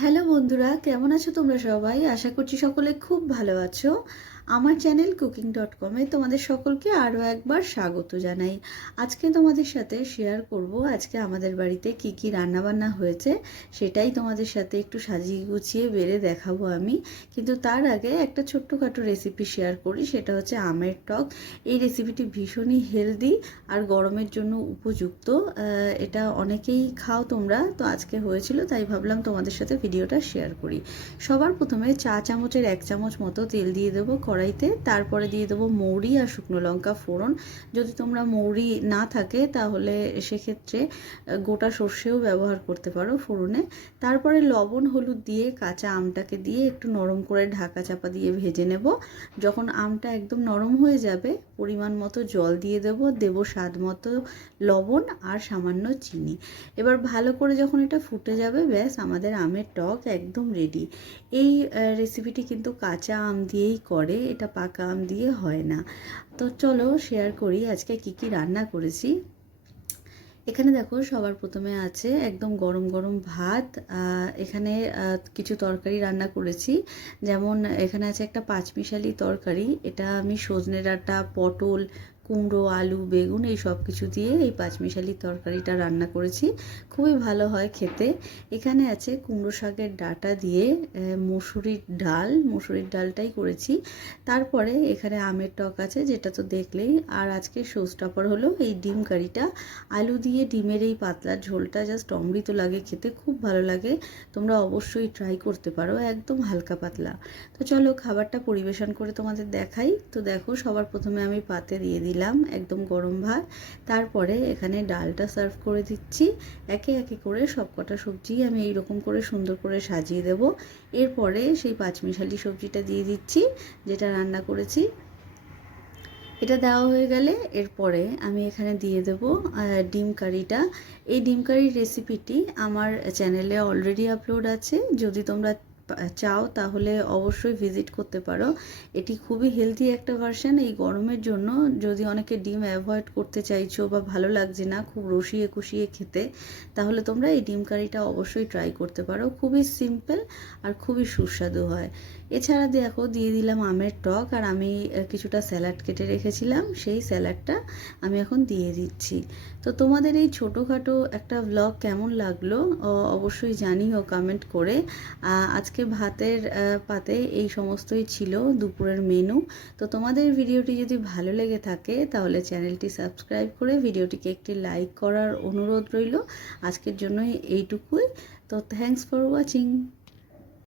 Hello বন্ধুরা কেমন আছো তোমরা সবাই? আশা করছি সকলে খুব ভালো আছো। আমার চ্যানেল কুকিং ডট কমে তোমাদের সকলকে আরও একবার স্বাগত জানাই। আজকে তোমাদের সাথে শেয়ার করব আজকে আমাদের বাড়িতে কি কি রান্নাবান্না হয়েছে, সেটাই তোমাদের সাথে একটু সাজিয়ে গুছিয়ে বেড়ে দেখাবো আমি। কিন্তু তার আগে একটা ছোট্টখাটো রেসিপি শেয়ার করি, সেটা হচ্ছে আমের টক। এই রেসিপিটি ভীষণই হেলদি আর গরমের জন্য উপযুক্ত। এটা অনেকেই খাও তোমরা, তো আজকে হয়েছিল, তাই ভাবলাম তোমাদের সাথে ভিডিওটা শেয়ার করি। সবার প্রথমে চা চামচের এক চামচ মতো তেল দিয়ে দেবো কড়াইতে, তারপরে দিয়ে দেবো মৌরি আর শুকনো লঙ্কা ফোড়ন। যদি তোমরা মৌরি না থাকে, তাহলে সেক্ষেত্রে গোটা সর্ষেও ব্যবহার করতে পারো ফোড়নে। তারপরে লবণ, হলুদ দিয়ে কাঁচা আমটাকে দিয়ে একটু নরম করে ঢাকা চাপা দিয়ে ভেজে নেব। যখন আমটা একদম নরম হয়ে যাবে, পরিমাণ মতো জল দিয়ে দেবো দেবো স্বাদ মতো লবণ আর সামান্য চিনি। এবার ভালো করে যখন এটা ফুটে যাবে, ব্যাস আমাদের আমের টক একদম রেডি এই রেসিপিটি কিন্তু কাঁচা আম দিয়েই করে। এটা পাকা আম দিয়ে হয় না। তো চলো শেয়ার করি আজকে কি কি রান্না করেছি। এখানে দেখো সবার প্রথমে আছে একদম গরম গরম ভাত এখানে কিছু তরকারি রান্না করেছি। যেমন এখানে আছে একটা পাঁচমিশালি তরকারি, এটা আমি সজনে ডাঁটা, পটল কুমড়ো, আলু, বেগুন এই সব কিছু দিয়ে এই পাঁচমিশালি তরকারিটা রান্না করেছি। খুবই ভালো হয় খেতে। এখানে আছে কুমড়ো শাকের ডাঁটা দিয়ে মুসুরির ডাল। মুসুরির ডালটাই করেছি। তারপরে এখানে আমের টক আছে, যেটা তো দেখলেই। আর আজকে শোস্টাপার হলো এই ডিম কারিটা। আলু দিয়ে ডিমের এই পাতলা ঝোলটা জাস্ট অমৃত লাগে খেতে, খুব ভালো লাগে। তোমরা অবশ্যই ট্রাই করতে পারো, একদম হালকা পাতলা। তো চলো খাবারটা পরিবেশন করে তোমাদের দেখাই। তো দেখো সবার প্রথমে আমি পাতে দিয়ে দিলাম। একদম গরম ভাত। তারপরে এখানে ডালটা সার্ভ করে দিচ্ছি। একে একে করে সব কটা সবজি আমি এইরকম করে সুন্দর করে সাজিয়ে দেব। এরপরে সেই পাঁচমিশালি সবজিটা দিয়ে দিচ্ছি, যেটা রান্না করেছি। এটা দেওয়া হয়ে গেলে এরপরে আমি এখানে দিয়ে দেব ডিম কারিটা। এই ডিম কারির রেসিপিটি আমার চ্যানেলে অলরেডি আপলোড আছে। যদি তোমরা চাও তাহলে অবশ্যই ভিজিট করতে পারো। এটি খুবই হেলদি একটা ভার্সান এই গরমের জন্য যদি অনেকে ডিম অ্যাভয়েড করতে চাইছো বা ভালো লাগছে না খুব রসিয়ে কুষিয়ে খেতে তাহলে তোমরা এই ডিম কারিটা অবশ্যই ট্রাই করতে পারো। খুবই সিম্পল আর খুবই সুস্বাদু হয়। এছাড়া দেখো দিয়ে দিলাম আমের টক আর আমি কিছুটা স্যালাড কেটে রেখেছিলাম। সেই স্যালাডটা আমি এখন দিয়ে দিচ্ছি। তো তোমাদের এই ছোটোখাটো একটা ব্লগ কেমন লাগল অবশ্যই জানিও কমেন্ট করে। আহ, আজকে ভাতের পাতে এই সমস্তই ছিল দুপুরের মেনু তো তোমাদের ভিডিওটি যদি ভালো লেগে থাকে, তাহলে চ্যানেলটি সাবস্ক্রাইব করে ভিডিওটিকে একটি লাইক করার অনুরোধ রইল। আজকের জন্য এইটুকুই। তো থ্যাংকস ফর ওয়াচিং